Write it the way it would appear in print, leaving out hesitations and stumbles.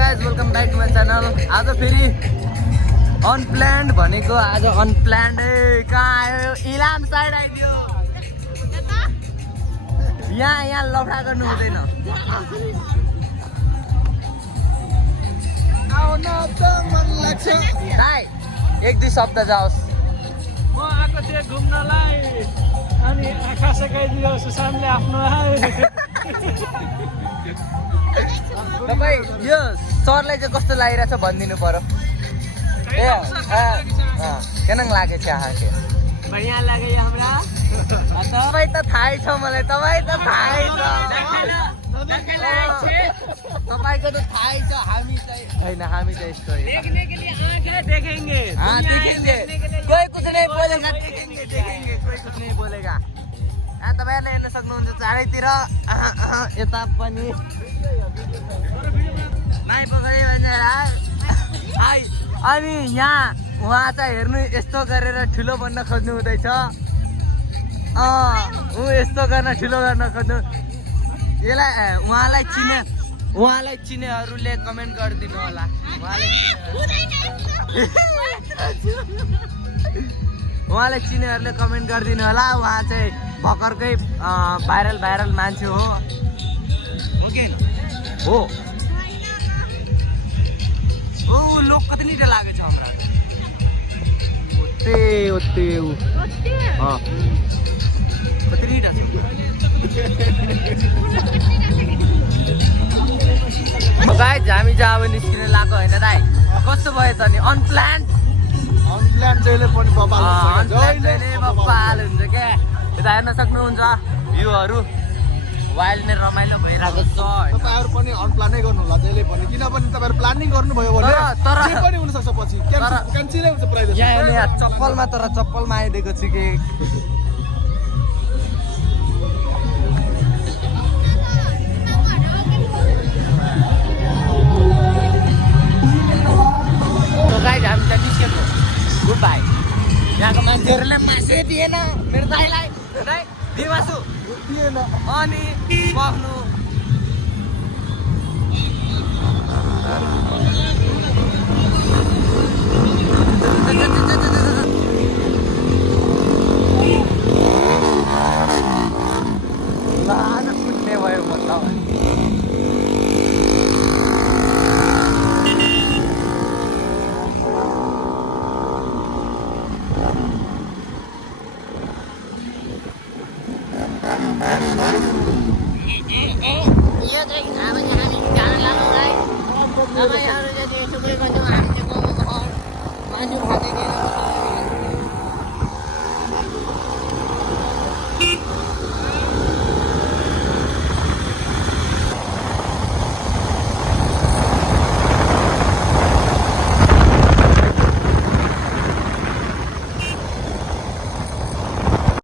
Guys welcome back to my channel. आज फेरि unplanned भनेको आज अनप्लान्ड कहाँ आयो? इलाम साइड आइदियो। यहाँ लफडा गर्नु हुँदैन। एक दुई शब्द जाओस्। म आएको थिएँ घुम्नलाई अनि आँखा सेकाइदियो सुशान्तले आफ्नो तपाईँ यो सरलाई चाहिँ कस्तो लागिरहेछ भनिदिनु पर्यो। केनङ लाग्यो चिया खाएको बढ़िया लाग्यो हमरा। तपाईँ त थाहै छ मलाई, तपाईँ त थाहै छ, तपाईँको त थाहै छ। हामी चाहिँ होइन, हामी चाहिँ यस्तो देखने के लिए आँखें देखेंगे। देखेंगे, कोही कुछ नहीं बोलेगा, देखेंगे देखेंगे, कोही कुछ नहीं बोलेगा। तपाईँहरूले हेर्न सक्नुहुन्छ चारैतिर यता पनि माइ पोखरी भनेर। अनि यहाँ उहाँ चाहिँ हेर्नु यस्तो गरेर ठुलो बन्न खोज्नु हुँदैछ। ऊ यस्तो गर्न ठुलो गर्न खोज्नु। यसलाई उहाँलाई चिनेहरूले कमेन्ट गरिदिनु होला। उहाँलाई चिनेहरूले कमेन्ट गरिदिनु होला। उहाँ चाहिँ भर्खरकै भाइरल मान्छे हो कि हो? ओ लोक कति निटा लागेछ हमरा। ओते कति निटा छ। गाइज हामी चाहिँ अब निस्किन लाग्यो होइन दाइ? कस्तो भयो त नि? अनप्लान्ड जहिले पनि बबाल हुन्छ क्या। यता हेर्न सक्नुहुन्छ भ्यूहरू वाइल्ड नै रमाइलो भइरहेको छ। तपाईँहरू पनि अनप्लानै गर्नु होला जहिले पनि, किनभने तपाईँहरू प्लानिङ गर्नुभयो भने जे पनि हुनसक्छ पछि क्यान्सिलै हुन्छ प्राइज। यहाँ चप्पलमा चप्पलमा आइदिएको छु कि गाइज हामी चाहिँ निस्केको। Good by. यहाँको मान्छेहरूले मासु दिएन मेरो दाइलाई। दाइ दिए मासु दिएन अनि पक्नु। लान फुट्ने भयो म त। यो चाहिँ अब यहाँ जान लाग्नु है। तपाईहरु